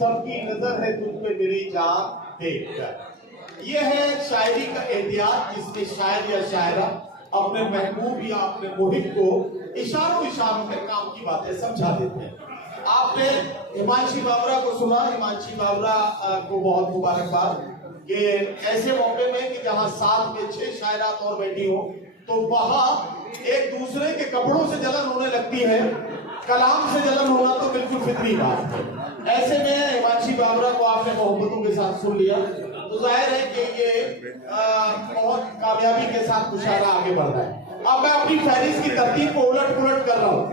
सबकी नजर है तुझ पे मेरी जान देख कर। यह है शायरी का एहतियात जिसमें शायर या शायरा अपने महबूब या अपने मुहिब को इशारों इशारों में काम की बातें समझा देते हैं। आपने हिमांशी बाबरा को सुना। हिमांशी बाबरा को बहुत मुबारकबाद कि ऐसे मौके में कि जहां 7 में 6 शायरात और बैठी हो तो वहां एक दूसरे के कपड़ों से जलन होने लगती है, कलाम से जलन होना तो बिल्कुल फितरी बात है। ऐसे में हिमांशी बाबरा को आपने मोहब्बतों के साथ सुन लिया तो जाहिर है कि ये बहुत कामयाबी के साथ मुशायरा आगे बढ़ रहा है। अब मैं अपनी फहरिस्त की तरतीब को उलट पुलट कर रहा हूँ।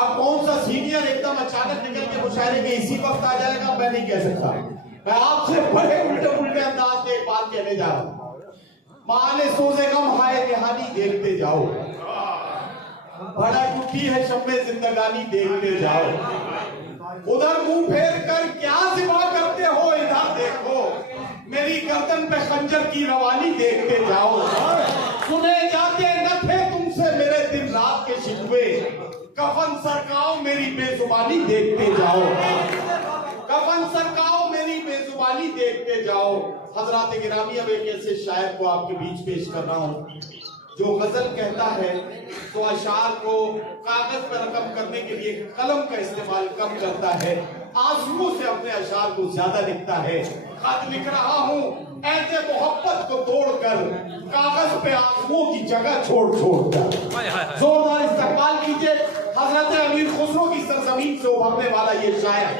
अब कौन सा सीनियर एकदम अचानक निकल के मुशायरे के इसी वक्त आ जाएगा मैं नहीं कह सकता। मैं आपसे बड़े उल्टे उल्टे अंदाज में एक बात कहने जा रहा हूँ। माने सोजे गम हाय कहानी देखते जाओ, बड़ा कुटी है शम्मे जिंदगानी देखते जाओ। उधर मुंह फेर कर क्या सिवा करते हो, इधर देखो मेरी गर्दन पे खंजर की रवानी देखते जाओ। सुने जाते न थे तुमसे मेरे दिन रात के शिकवे, कफन सरकाओ मेरी बेजुबानी देखते जाओ। कफन सरकाओ मेरी बेजुबानी देखते जाओ। हजरात गिरामी, अब एक ऐसे शायर को आपके बीच पेश कर रहा हूँ जो गजल कहता है तो अशार को कागज पर रकम करने के लिए कलम का इस्तेमाल कम करता है, आंसुओं से अपने अशार को ज्यादा लिखता है। खत लिख रहा हूँ ऐसे मोहब्बत को तोड़कर, कागज पे आंसुओं की जगह छोड़ कर। जोरदार इस्तकबाल कीजिए हजरत अमीर खुसरो की सरजमीन से उभरने वाला ये शायर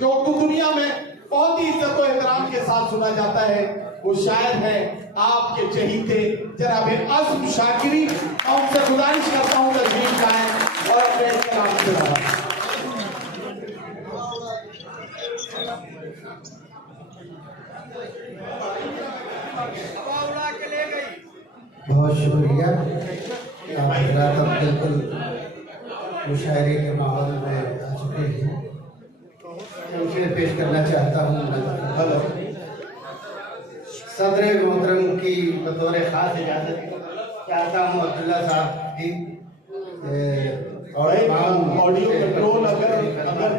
जो उर्दू दुनिया में बहुत ही इज्जत और एहतराम के साथ सुना जाता है। वो शायर है आपके चहीते जनाब अज़्म शाकिरी। मैं उनसे गुजारिश करता हूँ तशरीफ लाएं और अपने एहतराम से बहुत शुक्रिया। आप हज़रात अब बिल्कुल मुशायरे के माहौल में आ चुके हैं। मैं शेर पेश करना चाहता हूँ। हेलो, सदर मोहतरम की बतौर ख़ास इजाज़त चाहता हूँ अब्दुल्ला साहब की। और ऑडियो कंट्रोल अगर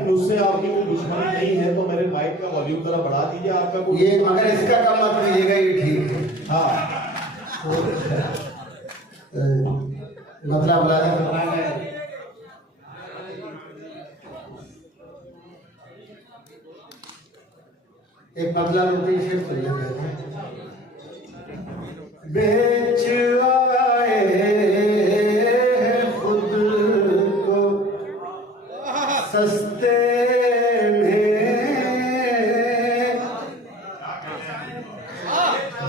मुझसे आपकी कोई दुश्मनी नहीं है तो मेरे माइक का वॉल्यूम थोड़ा बढ़ा दीजिए। आपका कोई ये मगर इसका कम मत कीजिएगा, ये ठीक है। हाँ मतलब एक मतलब होती शेर सुन लेते बेच आए खुद को सस्ते में,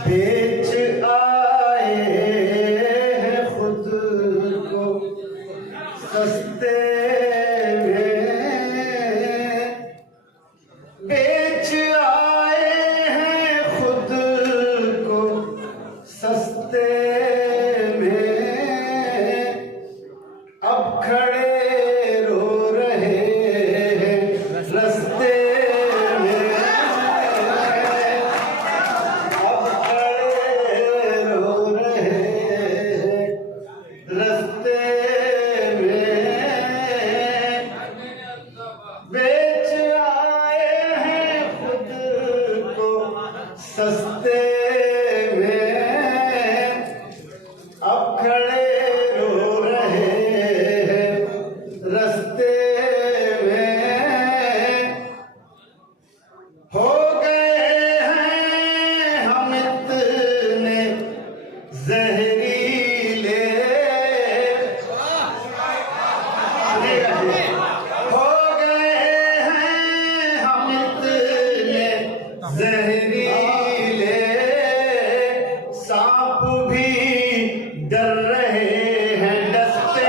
बेच आए खुद को सस्ते सस्ते में अब खड़े रो रहे हैं रस्ते में। हो गए हैं हम इतने जहरीले, हो गए हैं हम इतने जहरीले, सांप भी डर रहे हैं डसते,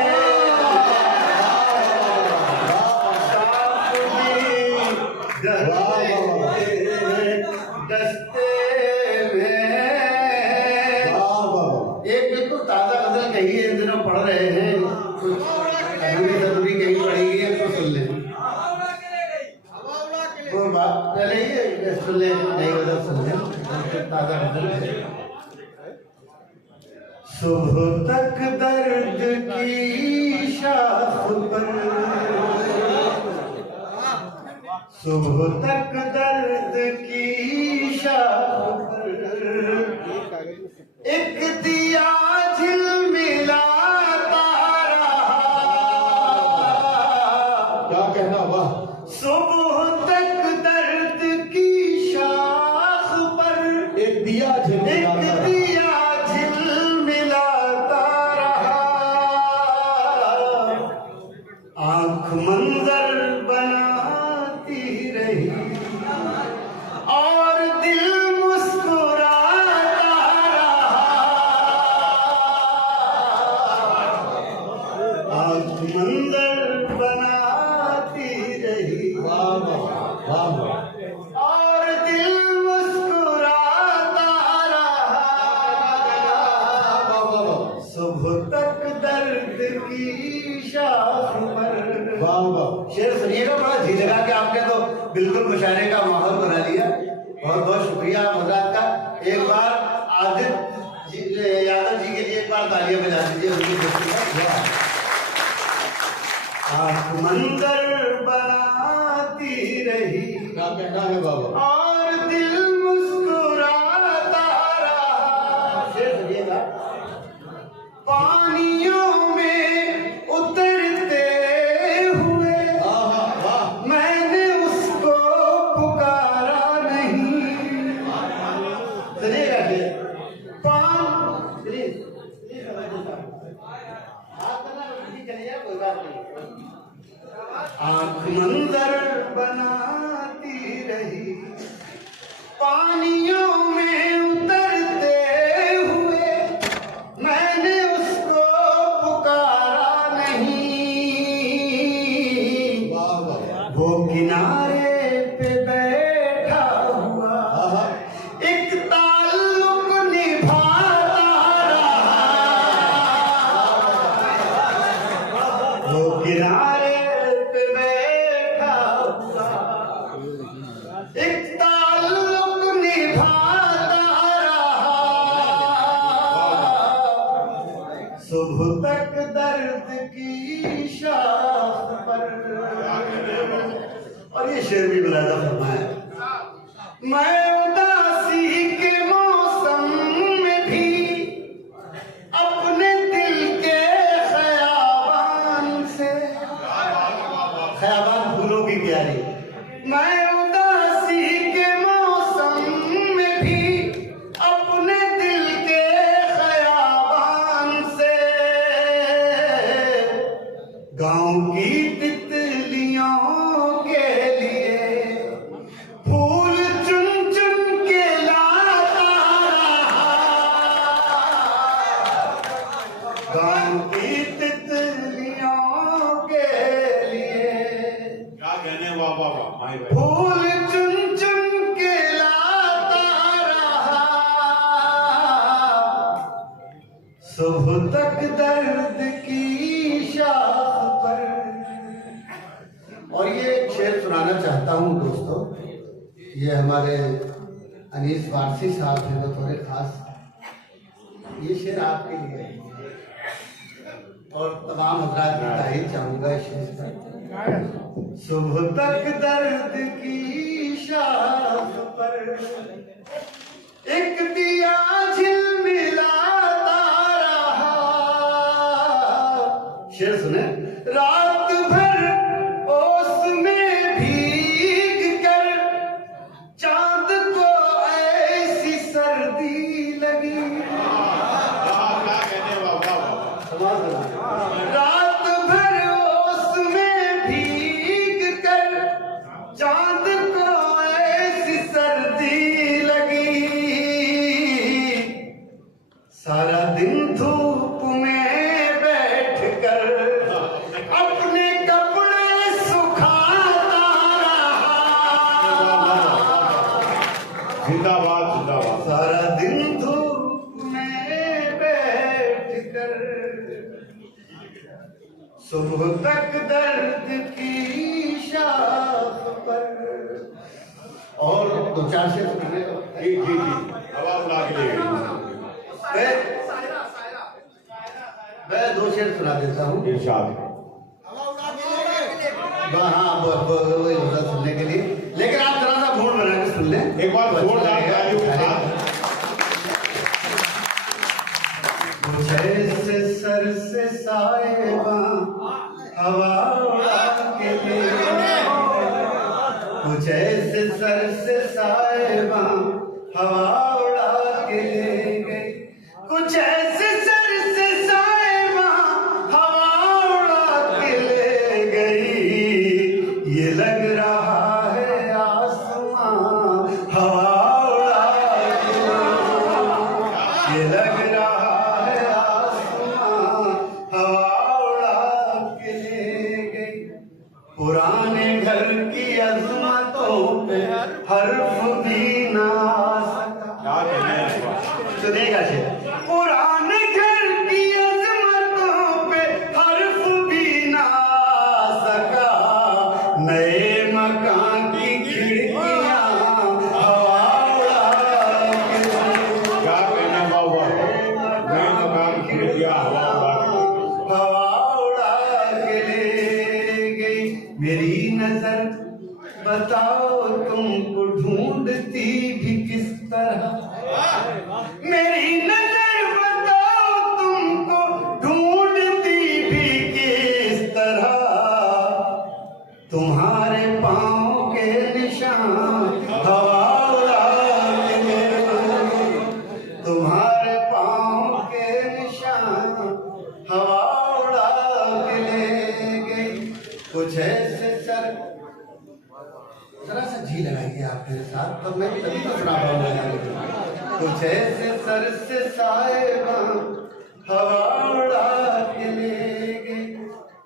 सांप भी डर रहे हैं डसते में। एक बिल्कुल ताजा गजल कही है, इन दिनों पढ़ रहे हैं, कुछ अधूरी कहीं पढ़ी है तो सुन ले। कोई बात पहले ये सुन ले, नई गजल सुन ले, ताजा गजल है। सुबह तक दर्द की शाख पर, सुबह तक दर्द की शाख पर एक दिया झिलमिलाता रहा। क्या कहना, वाह। सुबह तक दर्द की शाख पर एक दिया झिलमिलाता रहा। आंख मंजर बनाती रही और दिल मुस्कुराता रहा। आंख मंजर बनाती रही वाह वाह वाह। और दिल मुस्कुराता रहा। सुबह तक दर्द की शाख पर। वाह वाह। शेर सुनिएगा, बड़ा जी लगा कि आपने तो बिल्कुल मुशायरे का माहौल बना लिया। बहुत बहुत शुक्रिया हजरात का। एक बार आदित्य यादव जी के लिए एक बार तालियां बजा दीजिए उनकी दोस्ती का। आंख मंजर बनाती रही क्या कहना है बाबा। और दिल मुस्कुराता रहा। शेर सुनिएगा। पानियों में उतरते हुए मैंने उसको पुकारा नहीं। सुनिएगा फिर। कोई बात नहीं। आंख मंजर बनाती रही पानियों में उतरते हुए मैंने उसको पुकारा नहीं। वो किनारे पे बैठा हुआ एक ताल्लुक निभाता रहा। वो किनारे पे बैठा हुआ एक ताल्लुक निभाता रहा। सुबह तक दर्द की शाख पर। और ये शेर भी बलादा फरमाया। मैं उदासी के मौसम में भी अपने दिल के ख़याबान से। ख़याबान फूलों की क्यारी। मैं उदासी के मौसम में भी अपने दिल के ख़याबान से गाँव की तितलियों के लिए फूल चुन चुन के लाता रहा। गाँव की तितलियों के लिए क्या कहने, वाह वाह वाह भाई भाई। फूल चुन चुन के लाता रहा। सुबह तक दर्द की शाख पर। और ये एक शेर सुनाना चाहता हूँ दोस्तों। ये हमारे अनीस वारसी साहब हैं बतौर खास। ये शेर आपके लिए है और तमाम हजरात की तारीफ चाहूंगा इस शेर पर। सुबह तक दर्द की शाख पर एक दिया झिलमिलाता रहा। शेर सुने। रात भर ओस में भीग कर चांद को ऐसी सर्दी लगी। क्या कहने, वाह वाह वाह। रात भर ओस में भीग कर चांद को ऐसी सर्दी लगी। सारा दिन धूप में बैठ कर अपने कपड़े सुखाता रहा। जिंदाबाद जिंदाबाद। सारा दिन धूप में बैठ कर सुबह तक दर्द की शाख पर। और दो चार शेर सुनाने को। जी जी जी, हवा उड़ा के ले गई। मैं दो शेर सुना देता हूँ। इरशाद। हाँ वही होता सुनने के लिए, लेकिन आप जरा सा मूड बना के सुन लें एक बार जोरदार तालियों के साथ। कुछ ऐसे सर से साहिबा हवा उड़ा के ले गई, कुछ ऐसे सर से साहिबा हवा उड़ा के ले गई, कुछ ऐसे सर से साहिबा हवा उड़ा के ले गई, ये लग रहा है आसमां हवा उड़ा के ले गई, ये लग रहा है आसमां हवा उड़ा के ले गई, पुराने घर की अजमतों पे हर्फ भी ना आ सका। सुनेगा शेर, पुराने घर की अजमतों पे हर्फ भी ना आ सका, नए मकान की खिड़कियां हवा उड़ा के ले गई, क्या कहना बाबा, नए मकान खिड़कियां हवा उड़ा के ले गई, मेरी नजर बताओ तुमको ढूंढती भी किस तरह, मेरी नजर बताओ तुमको ढूंढती भी किस तरह, तुम्हारे पाँव के निशान हवा उड़ा के ले गई, तुम्हारे पाँव के निशान हवा उड़ा के ले गई, कुछ ऐसे सर, जरा सा जी लगाइए आप मेरे साथ, तब मैं तभी तो सुना पाऊंगा। कुछ ऐसे सर से साहिबा हवा उड़ा के ले गई,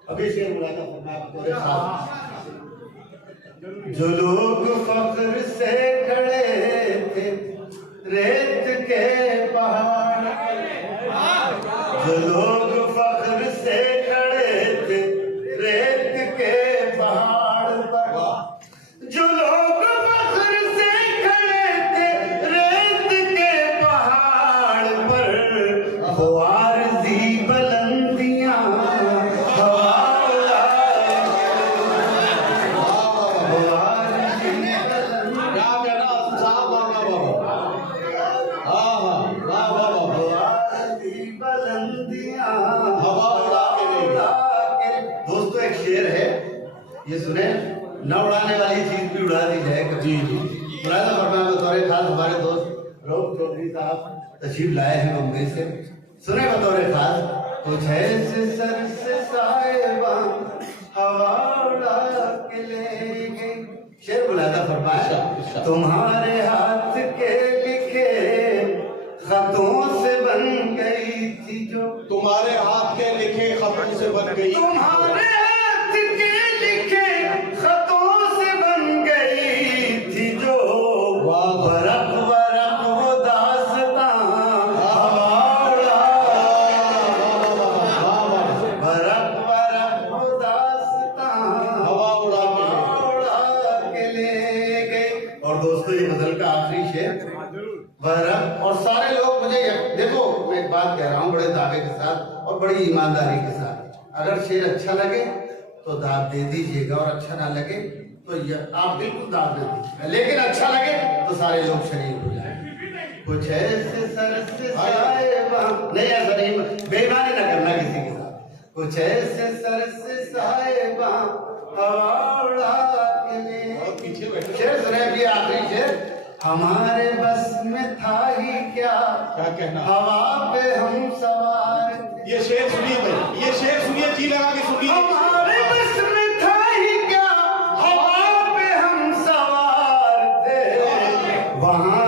अभी शेर बुलाता फरमाया मेरे साथ, जो लोग फख्र से खड़े थे रेत के पहाड़, जो लोग फख्र से खड़े थे रेत के पहाड़ पर, जो लोग फख्र से खड़े थे रेत के पहाड़ पर, वो आरज़ी बुलंदियां हवा उड़ा के ले गई, वो आरज़ी बुलंदियां, क्या कहना साहब बाबा, हाँ हाँ बाबा, वो आरज़ी बुलंदियां हवा उड़ा के ले गई। दोस्तों एक शेर है, ये सुने, न उड़ाने वाली चीज भी उड़ा दी जाए कभी। मुरादा फरमाया बतौर खास हमारे दोस्त रऊफ चौधरी साहब तशरीफ लाए हैं मुंबई से, सुने बतौर खास, कुछ ऐसे सर से साहिबा हवा उड़ा के ले गई, शेर मुरादा फरमाया, तुम्हारे हाथ के लिखे खतों से बन गई थी जो, तुम्हारे हाथ के लिखे खतों से बन गई, तुम्हारे हाथ के लिखे खतों से बन गई थी जो, बरक बरक वो दास्तां हवा उड़ा, बरक बरक वो दास्तां हवा उड़ा के ले गई। और दोस्तों ये गजल का आखिरी शेर, बरक, और सारे लोग मुझे देखो मैं एक बात कह रहा हूँ बड़े दावे के साथ और बड़ी ईमानदारी के साथ, अगर शेर अच्छा लगे तो दाद दे दीजिएगा और अच्छा ना लगे तो आप बिल्कुल दाद दे दीजिएगा, लेकिन अच्छा लगे तो सारे लोग शरीक हो जाए। कुछ ऐसे सर से साहिबा, नहीं ऐसा नहीं, बेईमानी ना करना किसी के साथ, कुछ ऐसे सर से साहिबा हवा उड़ा के ले, पीछे बैठे, शेर सुने भी आखिरी शेर, हमारे बस में था ही क्या कहना, हवा पे हम सवार थे, ये शेर सुनिए भाई, ये शेर सुनिए, जी लगा के सुनिए, हमारे बस में था ही क्या हवा पे हम सवार थे, वहाँ